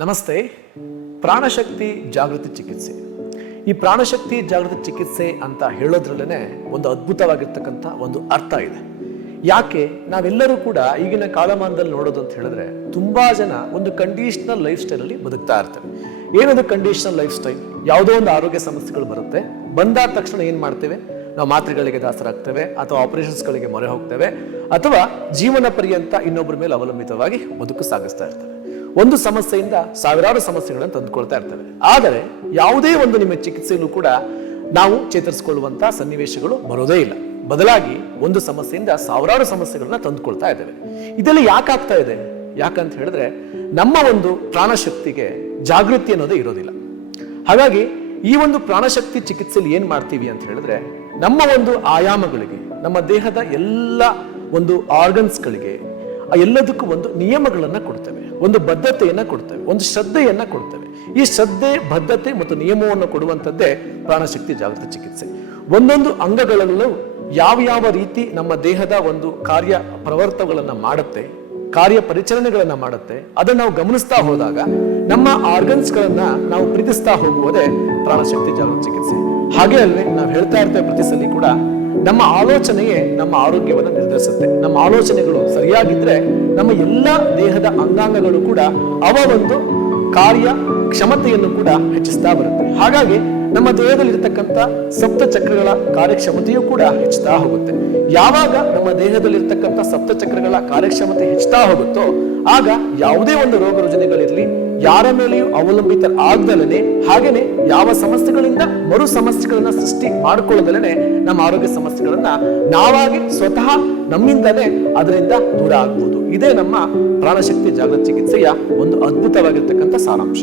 ನಮಸ್ತೆ. ಪ್ರಾಣಶಕ್ತಿ ಜಾಗೃತಿ ಚಿಕಿತ್ಸೆ. ಈ ಪ್ರಾಣಶಕ್ತಿ ಜಾಗೃತಿ ಚಿಕಿತ್ಸೆ ಅಂತ ಹೇಳೋದ್ರಲ್ಲೇ ಒಂದು ಅದ್ಭುತವಾಗಿರ್ತಕ್ಕಂಥ ಒಂದು ಅರ್ಥ ಇದೆ. ಯಾಕೆ ನಾವೆಲ್ಲರೂ ಕೂಡ ಈಗಿನ ಕಾಲಮಾನದಲ್ಲಿ ನೋಡೋದು ಅಂತ ಹೇಳಿದ್ರೆ ತುಂಬಾ ಜನ ಒಂದು ಕಂಡೀಷನಲ್ ಲೈಫ್ ಸ್ಟೈಲ್ ಅಲ್ಲಿ ಬದುಕ್ತಾ ಇರ್ತವೆ. ಏನದು ಕಂಡೀಷನಲ್ ಲೈಫ್ ಸ್ಟೈಲ್? ಯಾವುದೋ ಒಂದು ಆರೋಗ್ಯ ಸಮಸ್ಯೆಗಳು ಬರುತ್ತೆ, ಬಂದಾದ ತಕ್ಷಣ ಏನ್ ಮಾಡ್ತೇವೆ? ನಾವು ಮಾತ್ರೆಗಳಿಗೆ ದಾಸರಾಗ್ತೇವೆ, ಅಥವಾ ಆಪರೇಷನ್ಸ್ಗಳಿಗೆ ಮೊರೆ ಹೋಗ್ತೇವೆ, ಅಥವಾ ಜೀವನ ಪರ್ಯಂತ ಇನ್ನೊಬ್ಬರ ಮೇಲೆ ಅವಲಂಬಿತವಾಗಿ ಬದುಕು ಸಾಗಿಸ್ತಾ ಇರ್ತೇವೆ. ಒಂದು ಸಮಸ್ಯೆಯಿಂದ ಸಾವಿರಾರು ಸಮಸ್ಯೆಗಳನ್ನು ತಂದುಕೊಳ್ತಾ ಇರ್ತವೆ. ಆದರೆ ಯಾವುದೇ ಒಂದು ನಿಮ್ಮ ಚಿಕಿತ್ಸೆಯಲ್ಲೂ ಕೂಡ ನಾವು ಚೇತರಿಸಿಕೊಳ್ಳುವಂತ ಸನ್ನಿವೇಶಗಳು ಬರೋದೇ ಇಲ್ಲ. ಬದಲಾಗಿ ಒಂದು ಸಮಸ್ಯೆಯಿಂದ ಸಾವಿರಾರು ಸಮಸ್ಯೆಗಳನ್ನ ತಂದುಕೊಳ್ತಾ ಇದ್ದೇವೆ. ಇದೆಲ್ಲ ಯಾಕಾಗ್ತಾ ಇದೆ? ಯಾಕಂತ ಹೇಳಿದ್ರೆ ನಮ್ಮ ಒಂದು ಪ್ರಾಣಶಕ್ತಿಗೆ ಜಾಗೃತಿ ಅನ್ನೋದೇ ಇರೋದಿಲ್ಲ. ಹಾಗಾಗಿ ಈ ಒಂದು ಪ್ರಾಣಶಕ್ತಿ ಚಿಕಿತ್ಸೆಯಲ್ಲಿ ಏನ್ ಮಾಡ್ತೀವಿ ಅಂತ ಹೇಳಿದ್ರೆ, ನಮ್ಮ ಒಂದು ಆಯಾಮಗಳಿಗೆ, ನಮ್ಮ ದೇಹದ ಎಲ್ಲ ಒಂದು ಆರ್ಗನ್ಸ್ಗಳಿಗೆ ಎಲ್ಲದಕ್ಕೂ ಒಂದು ನಿಯಮಗಳನ್ನ ಕೊಡ್ತೇವೆ, ಒಂದು ಬದ್ಧತೆಯನ್ನ ಕೊಡ್ತೇವೆ, ಒಂದು ಶ್ರದ್ಧೆಯನ್ನ ಕೊಡ್ತೇವೆ. ಈ ಶ್ರದ್ಧೆ, ಬದ್ಧತೆ ಮತ್ತು ನಿಯಮವನ್ನು ಕೊಡುವಂಥದ್ದೇ ಪ್ರಾಣಶಕ್ತಿ ಜಾಗೃತಿ ಚಿಕಿತ್ಸೆ. ಒಂದೊಂದು ಅಂಗಗಳಲ್ಲೂ ಯಾವ ರೀತಿ ನಮ್ಮ ದೇಹದ ಒಂದು ಕಾರ್ಯ ಪ್ರವರ್ತಗಳನ್ನ ಮಾಡುತ್ತೆ, ಕಾರ್ಯ ಪರಿಚಲನೆಗಳನ್ನ ಮಾಡುತ್ತೆ, ಅದನ್ನ ನಾವು ಗಮನಿಸ್ತಾ ಹೋದಾಗ ನಮ್ಮ ಆರ್ಗನ್ಸ್ಗಳನ್ನ ನಾವು ಪ್ರೀತಿಸ್ತಾ ಹೋಗುವುದೇ ಪ್ರಾಣಶಕ್ತಿ ಜಾಗೃತಿ ಚಿಕಿತ್ಸೆ. ಹಾಗೆ ಅಲ್ವೇ ನಾವು ಹೇಳ್ತಾ ಇರ್ತೇವೆ ಪ್ರತಿ ಸಲ ಕೂಡ, ನಮ್ಮ ಆಲೋಚನೆಯೇ ನಮ್ಮ ಆರೋಗ್ಯವನ್ನು ನಿರ್ಧರಿಸುತ್ತೆ. ನಮ್ಮ ಆಲೋಚನೆಗಳು ಸರಿಯಾಗಿದ್ರೆ ನಮ್ಮ ಎಲ್ಲ ದೇಹದ ಅಂಗಾಂಗಗಳು ಕೂಡ ಅವ ಒಂದು ಕಾರ್ಯ ಕ್ಷಮತೆಯನ್ನು ಕೂಡ ಹೆಚ್ಚಿಸ್ತಾ ಬರುತ್ತೆ. ಹಾಗಾಗಿ ನಮ್ಮ ದೇಹದಲ್ಲಿರ್ತಕ್ಕಂಥ ಸಪ್ತ ಚಕ್ರಗಳ ಕಾರ್ಯಕ್ಷಮತೆಯೂ ಕೂಡ ಹೆಚ್ಚುತ್ತಾ ಹೋಗುತ್ತೆ. ಯಾವಾಗ ನಮ್ಮ ದೇಹದಲ್ಲಿರ್ತಕ್ಕಂಥ ಸಪ್ತ ಚಕ್ರಗಳ ಕಾರ್ಯಕ್ಷಮತೆ ಹೆಚ್ಚುತ್ತಾ ಹೋಗುತ್ತೋ ಆಗ ಯಾವುದೇ ಒಂದು ರೋಗ ರುಜಿನಗಳಿರ್ಲಿ, ಯಾರ ಮೇಲೆಯೂ ಅವಲಂಬಿತ ಆಗದಲೇ, ಹಾಗೇನೆ ಯಾವ ಸಮಸ್ಯೆಗಳಿಂದ ಮರು ಸಮಸ್ಯೆಗಳನ್ನ ಸೃಷ್ಟಿ ಮಾಡಿಕೊಳ್ಳದಲೇ ನಮ್ಮ ಆರೋಗ್ಯ ಸಮಸ್ಯೆಗಳನ್ನ ನಾವಾಗಿ ಸ್ವತಃ ನಮ್ಮಿಂದಲೇ ಅದರಿಂದ ದೂರ ಆಗ್ಬೋದು. ಇದೇ ನಮ್ಮ ಪ್ರಾಣಶಕ್ತಿ ಜಾಗೃತಿ ಚಿಕಿತ್ಸೆಯ ಒಂದು ಅದ್ಭುತವಾಗಿರ್ತಕ್ಕಂಥ ಸಾರಾಂಶ.